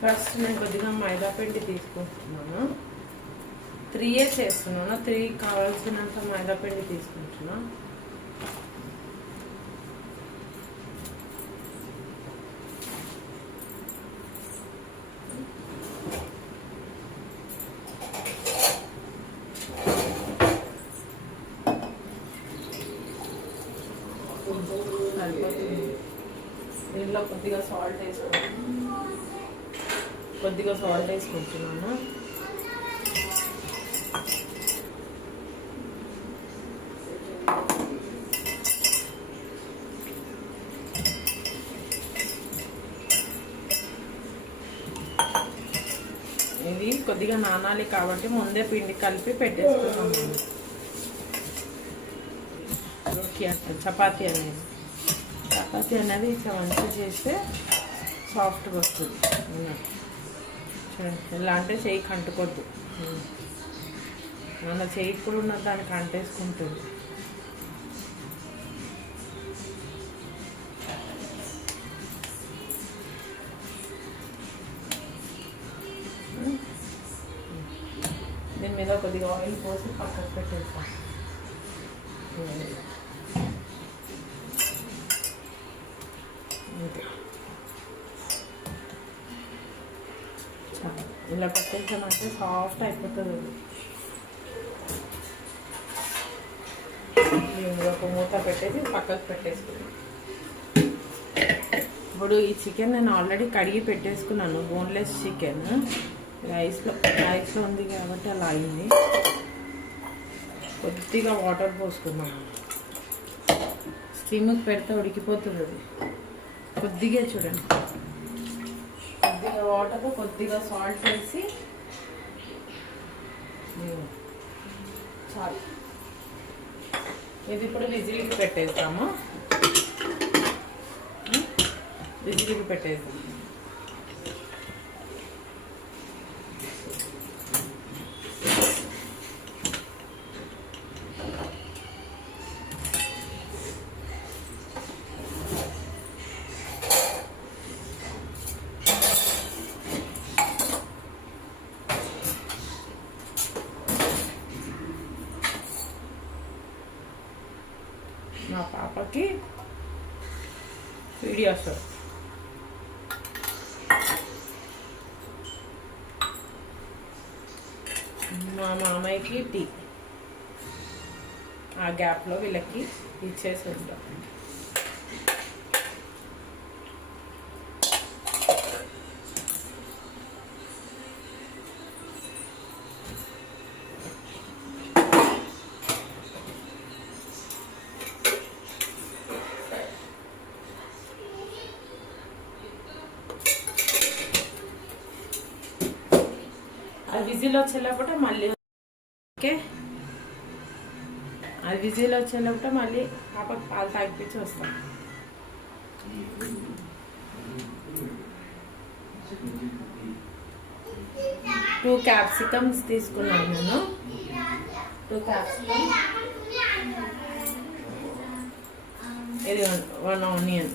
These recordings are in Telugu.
ఫస్ట్ నేను కొద్దిగా మైదా పిండి తీసుకుంటున్నాను. త్రీయే చేస్తున్నాను. త్రీ కావాల్సినంత మైదా పిండి తీసుకుంటున్నా. దీంట్లో కొద్దిగా సాల్ట్ వేసుకుంటాను కొద్దిగా సాల్ట్ వేసుకుంటున్నాను. ఇది కొద్దిగా నానాలి కాబట్టి ముందే పిండి కలిపి పెట్టేసుకున్నాము రోటీ అంటారు చపాతి అనేది. చపాతి అనేది ఇట్లా మంచిగా చేస్తే సాఫ్ట్గా వస్తుంది. ఎలా అంటే చేయికి అంటుకోద్దు ఉమ్. మన చేయి కూడా ఉన్న దానికి అంటేసుకుంటుంది. దీని మీద కొద్దిగా ఆయిల్ పోసి పక్కకు పెట్టేస్తాం. అంతే ఇలా పెట్టేసామంటే సాఫ్ట్ అయిపోతుంది. అది ఒక మూత పెట్టేసి పక్కకు పెట్టేసుకున్నాను ఇప్పుడు ఈ చికెన్ నేను ఆల్రెడీ కడిగి పెట్టేసుకున్నాను బోన్లెస్ చికెన్ రైస్లో రైస్లో ఉంది కాబట్టి అలా అయింది. కొద్దిగా వాటర్ పోసుకున్నాను స్టీమ్కి పెడితే ఉడికిపోతుంది కొద్దిగా చూడండి. వాటర్ కొద్దిగా సాల్ట్ వేసి. చాలు. ఇది ఇప్పుడు విజిల్కి పెట్టేస్తాము విజిల్కి పెట్టేస్తాం మా వీడియో వీడియోస్ మా మామయ్యకి టీ. ఆ గ్యాప్లో వీళ్ళకి ఇచ్చేసి ఉంటాం అది విజిల్ వచ్చేలోపట మళ్ళీ ఓకే. అది విజిల్ వచ్చేలోపట మళ్ళీ పాపకు పాలు తాగిపించి వస్తాం. టూ క్యాప్సికమ్స్ తీసుకున్నాను నేను. Two capsicum. ఇది వన్ ఆనియన్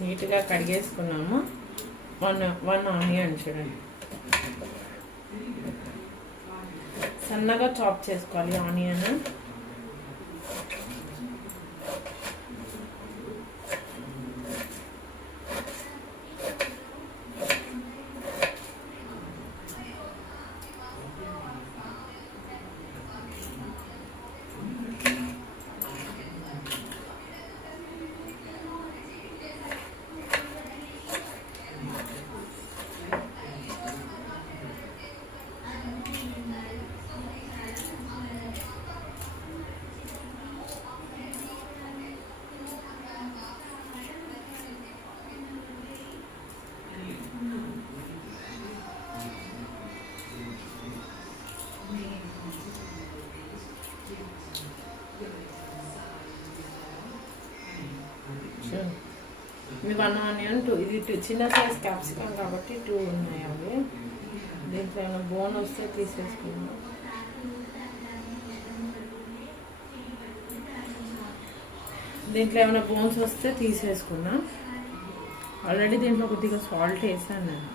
నీట్గా కడిగేసుకున్నాము వన్ వన్ ఆనియన్ చూడండి. సన్నగా చాప్ చేసుకోవాలి ఆనియన్ ఇవి వన్ ఆనియన్ టూ ఇది టూ చిన్న సైజ్ క్యాప్సికమ్ కాబట్టి టూ ఉన్నాయి అవి దీంట్లో ఏమైనా బోన్ వస్తే తీసేసుకున్నాం దీంట్లో ఏమైనా బోన్స్ వస్తే తీసేసుకున్నా ఆల్రెడీ దీంట్లో కొద్దిగా సాల్ట్ వేసాను నేను.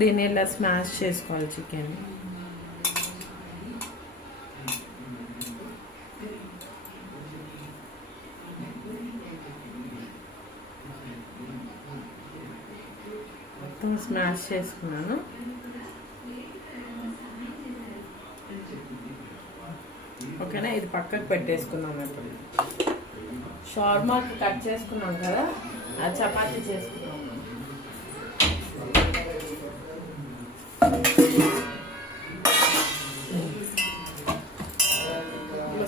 దీన్ని ఇలా స్మాష్ చేసుకోవాలి చికెన్. మొత్తం స్మాష్ చేసుకున్నాను. ఓకేనా? ఇది పక్కకు పెట్టేసుకున్నాం ఇప్పుడు. షార్మాకి కట్ చేసుకున్నాం కదా? చపాతీ చేసుకున్నాం.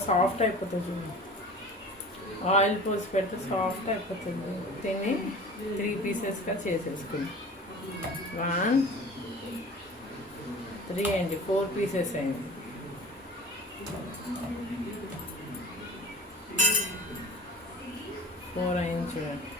సాఫ్ట్ అయిపోతుంది. చూడండి ఆయిల్ పోసి పెడితే సాఫ్ట్ అయిపోతుంది. తిని త్రీ పీసెస్గా చేసేసుకుంది. వన్ త్రీ అయింది ఫోర్ పీసెస్ అయింది. ఫోర్ అయింది చూడండి.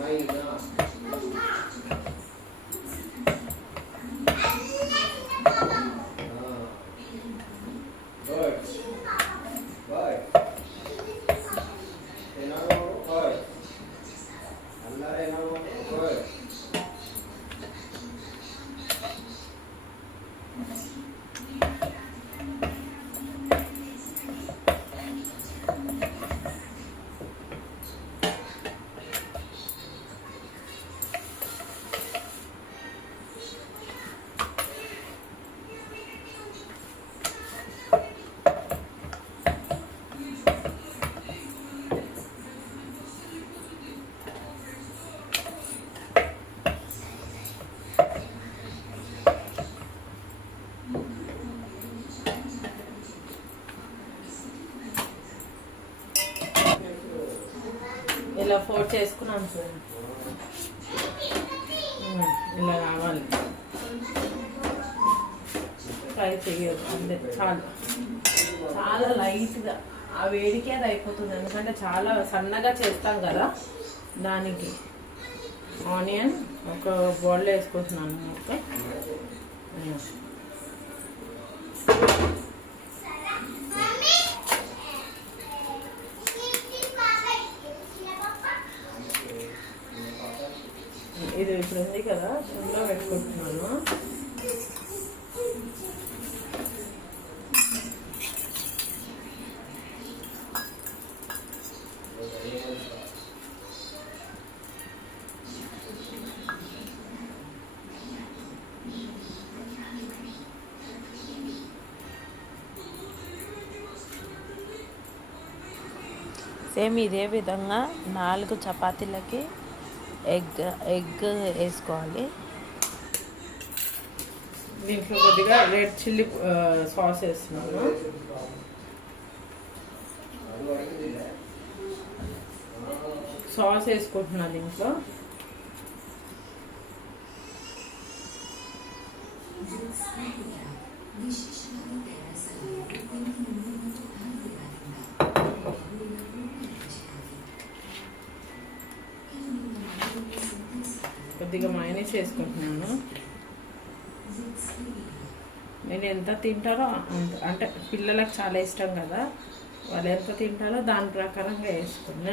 మైనా Birds. ఇలా ఫోల్డ్ చేసుకున్నాం చూడండి ఇలా రావాలి ఫ్రై చేయదు అంతే చాలా. లైట్గా ఆ వేడికే అది అయిపోతుంది. ఎందుకంటే చాలా సన్నగా చేస్తాం కదా దానికి. ఆనియన్ ఒక బౌల్లో వేసుకుంటున్నాను ఓకే? ఉమ్. ఉంది కదా సిమ్లో పెట్టుకుంటున్నాను సేమ్ ఇదే విధంగా నాలుగు చపాతీలకి ఎగ్ ఎగ్ వేసుకోవాలి. దీంట్లో కొద్దిగా రెడ్ చిల్లీ సాస్ వేస్తున్నాను. సాస్ వేసుకుంటున్నాను దీంట్లో. చేసుకుంటున్నాను. నేను ఎంత తింటారో అంత అంటే పిల్లలకు చాలా ఇష్టం కదా. వాళ్ళు ఎంత తింటారో దాని ప్రకారంగా వేసుకుని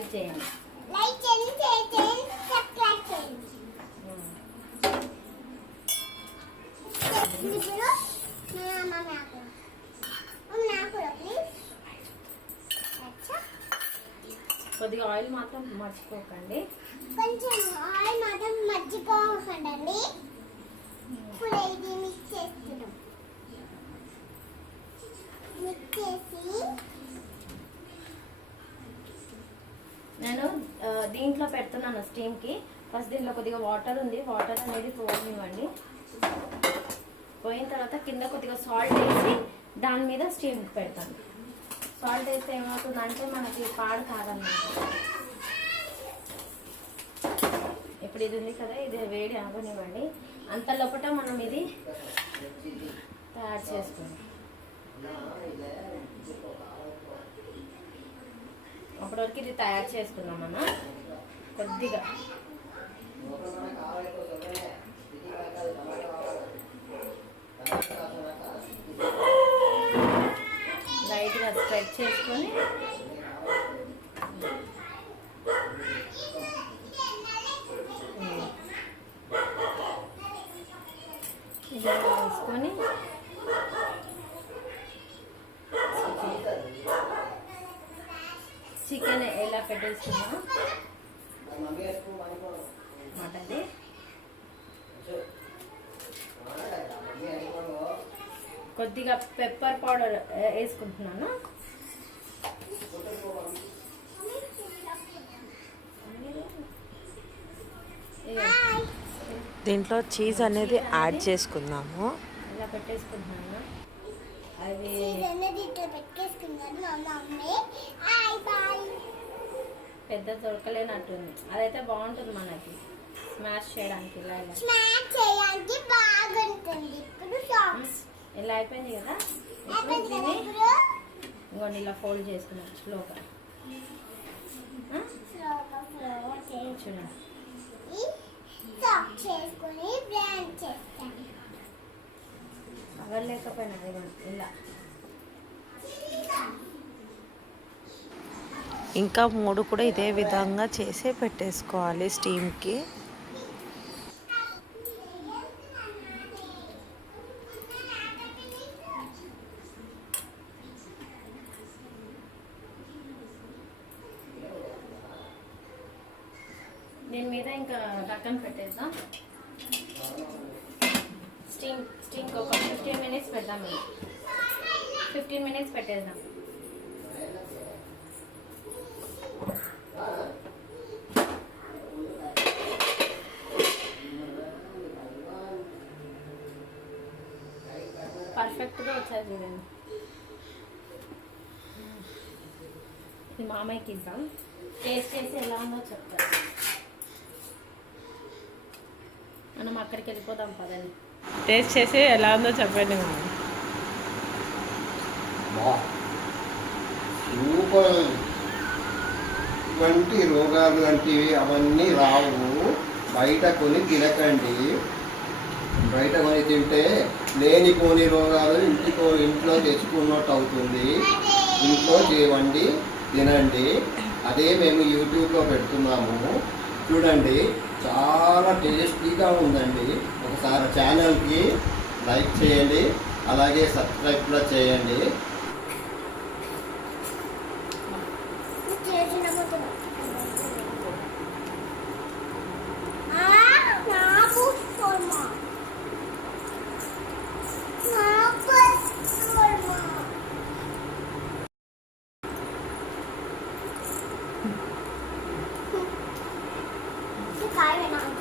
సబ్స్క్రైబ్ చేయండి. లైక్ చేయండి షేర్ చేయండి సబ్స్క్రైబ్ చేయండి. కొద్దిగా ఆయిల్ మాత్రం మర్చిపోకండి. కొంచెం ఆయిల్ మాత్రం మర్చిపోకండి ఇప్పుడు ఇది మిక్స్ చేస్తున్నాం. మిక్స్ చేసి నేను ఆ, దీంట్లో పెడుతున్నాను స్టీమ్కి. ఫస్ట్ దీంట్లో కొద్దిగా వాటర్ ఉంది. వాటర్ అనేది పోనివ్వండి. పోయిన తర్వాత కింద కొద్దిగా సాల్ట్ వేసి దాని మీద స్టీమ్ పెడతాను. సాల్ట్ వేస్తే ఏమవుతుందంటే మనకి పాడు కాదన్నమాట. ఇప్పుడు ఇది ఉంది కదా ఇది వేడి ఆగనివ్వండి. అంత లోపల మనం ఇది తయారు చేసుకుందాం అప్పటివరకు ఇది తయారు చేసుకున్నాం మనం కొద్దిగా. లైట్గా స్ప్రెడ్ చేసుకొని ఇలా వేసుకొని చికెన్ కొద్దిగా పెప్పర్ పౌడర్ వేసుకుంటున్నాను. దీంట్లో చీజ్ అనేది యాడ్ చేసుకుందాము. ఇలా పెట్టేసుకుంటున్నాను. అది పెద్ద దొరకలేనట్టుంది. అదైతే బాగుంటుంది మనకి. స్మాష్ చేయడానికి ఇలా చేయడానికి బాగుంటుంది. ఇప్పుడు సాక్స్ ఇలా అయిపోయింది కదా? ఇంకోండి ఇలా ఫోల్డ్ చేసుకున్నాం. స్లోగా చూడండి. సాక్ చేసుకొని బ్రాండ్ చేస్తాను. కవర్ లేకపోయినా ఇదిగోండి ఇలా. ఇంకా మూడు కూడా ఇదే విధంగా చేసే పెట్టేసుకోవాలి స్టీమ్కి. దీని మీద ఇంకా ఢక్కన పెట్టేద్దాం. స్టీమ్ స్టీమ్కి ఒక ఫిఫ్టీన్ మినిట్స్ పెడదాం. ఫిఫ్టీన్ మినిట్స్ పెట్టేద్దాం. పర్ఫెక్ట్గా వచ్చాయి చూడండి. ఇది మామయ్యకి ఇద్దాం టేస్ట్ చేసి ఎలా ఉందో చెప్తాను. మనం అక్కడికి వెళ్ళిపోదాం పదండి. టేస్ట్ చేసి ఎలా ఉందో చెప్పండి సూపర్ ఇటువంటి రోగాలు వంటివి అవన్నీ రావు. బయట కొని తినకండి. బయట కొని తింటే లేనిపోని రోగాలు ఇంటికో ఇంట్లో తెచ్చుకున్నట్టు అవుతుంది. ఇంట్లో చేయండి తినండి. అదే మేము యూట్యూబ్లో పెడుతున్నాము. చూడండి చాలా టేస్టీగా ఉందండి. ఒకసారి ఛానల్కి లైక్ చేయండి అలాగే సబ్స్క్రైబ్ కూడా చేయండి చేసినప్పుడు ఆ, నాకు ఇష్టమా. నాకు ఇష్టమా. ఈ కాయ నాకు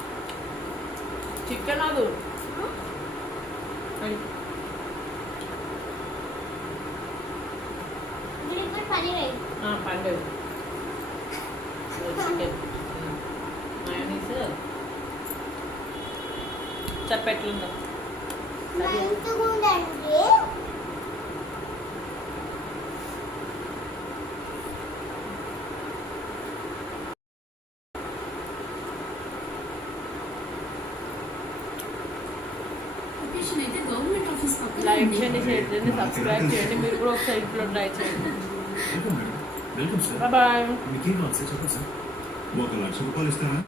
చికెన్ అది దీంట్లో పన్నీర్ వేయి. పండు చికెన్ మయోనీస్ చెప్పెట్లుందో లైక్. చేయండి షేర్ చేయండి సబ్స్క్రైబ్ చేయండి మీరు కూడా ఒకసారి ఇంట్లో ట్రై చేయండి. వెల్కమ్ సార్ బాయ్ మీకేం కావాలి సార్ చెప్పండి సార్ ఒక లక్ష రూపాయలు ఇస్తారా?